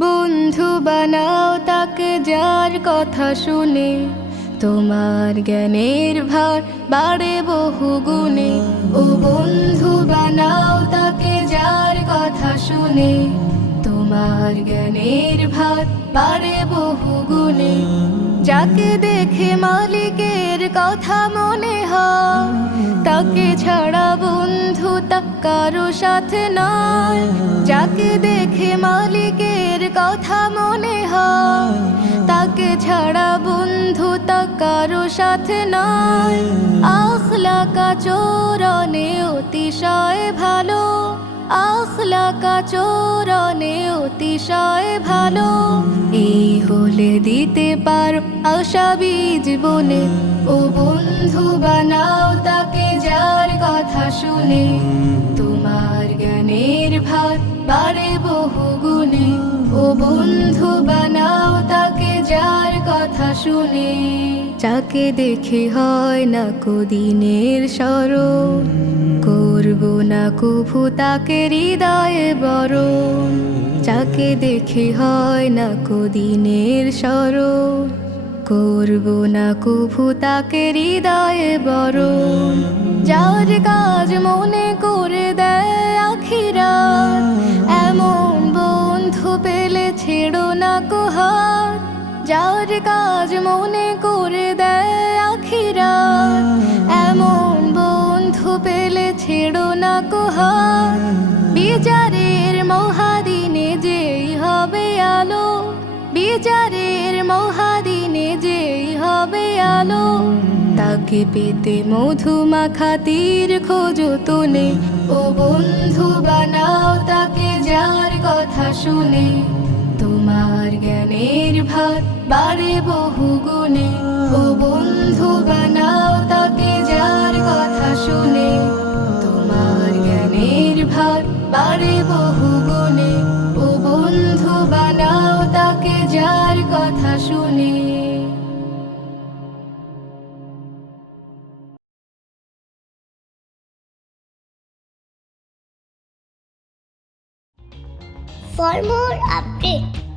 বন্ধু বানাও তাকে যার কথা শুনে। তোমার জ্ঞানের ভার বাড়ে বহু গুণে। ও বন্ধু বানাও তাকে যার কথা শুনে। তোমার জ্ঞানের ভার বাড়ে বহু গুণে। যাকে দেখে মালিকের কথা মনে হয়, তাকে ছাড়া কারও সাথে নয় যাকে দেখে মালিকের কথা মনে হয়, তাকে ছাড়া বন্ধু তা কারও সাথে নয় আখলাকা চোরনে অতিশয় ভালো, আখলাকা চোরনে অতিশয় ভালো। এই হলে দিতে পার আশা বীজ বনে, ও বন্ধু যার কথা শুনে তোমার জ্ঞানের ভার বাড়ে বহু গুণে। ও বন্ধু, বানাও তাকে যার কথা শুনে। যাকে দেখে হয় না কদিনের স্মরণ, করব না কভু তাকে হৃদয়ে বরণ। যাকে দেখে হয় না কদিনের স্মরণ, করব না কভু তাকে হৃদয়ে বরণ। যার কাজ মনে করে দেয় আখিরাত এমন বন্ধু পেলে ছেড়ো না কোহার। যার কাজ মনে করে দেয় আখিরাত এমন বন্ধু পেলে ছেড়ো না কোহার। বিচারের মহাদিনে যেই হবে আলো। বিচারের মহাদিনে যেই হবে আলো। তাকে পেতে মধুমাখা তীর খোঁজো তোলে ও বন্ধু বানাও তাকে যার কথা শুনে। তোমার জ্ঞানের ভাত বাড়ে বহু গুণে। ও বন্ধু বানাও তাকে যার কথা শুনে। তোমার জ্ঞানের ভাত বাড়ে বহু গুণে। ও বন্ধু বানাও তাকে যার কথা শুনে। For more update,